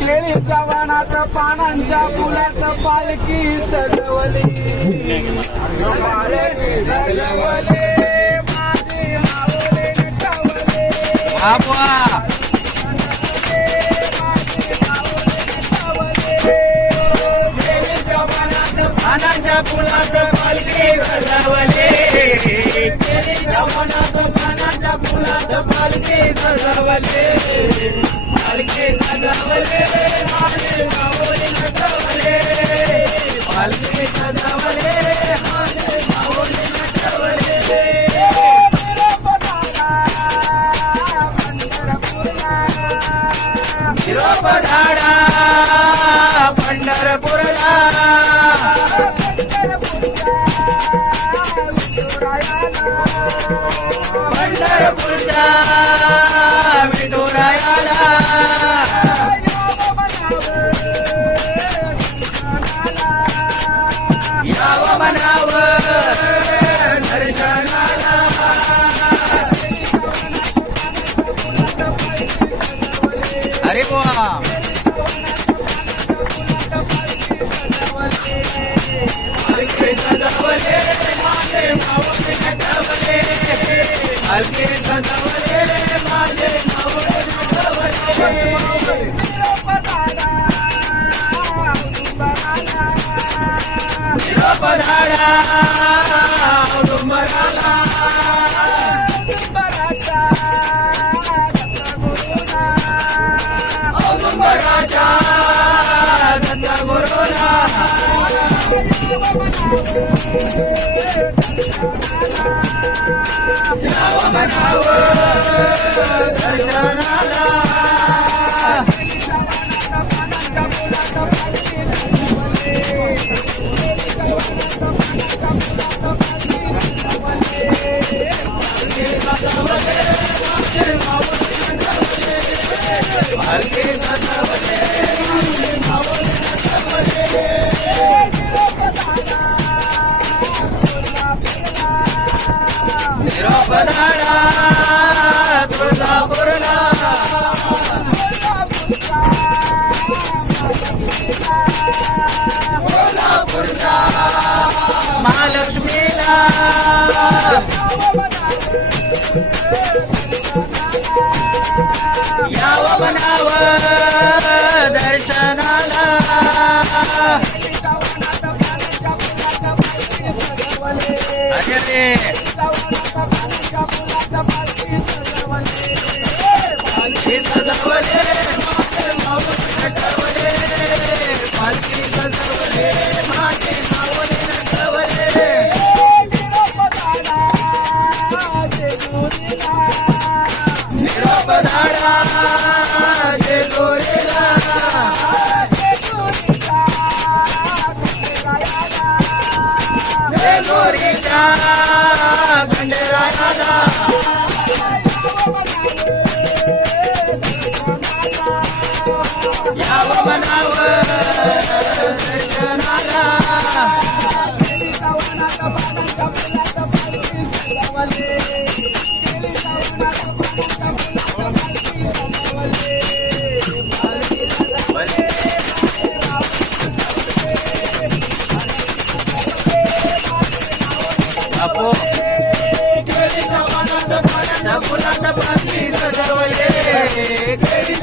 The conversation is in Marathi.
केळी जवानात पानांच्या फुलाचं पालखी सजवली सजवले माझे मावले नटवले बाबा केळी जवानात पानांच्या फुलाचं पालखी सजवले केळी जवानात पानांच्या फुलाचं पालखी सजवले. yeah. अरे बुवा पालखी सजवले माझे याव कोल्हापूरच्या महालक्ष्मीला. याव म्हणाव दर्शनाला. अरे time. केळी जवानात पाण्याच्या फुलात पालखी सजवले केळी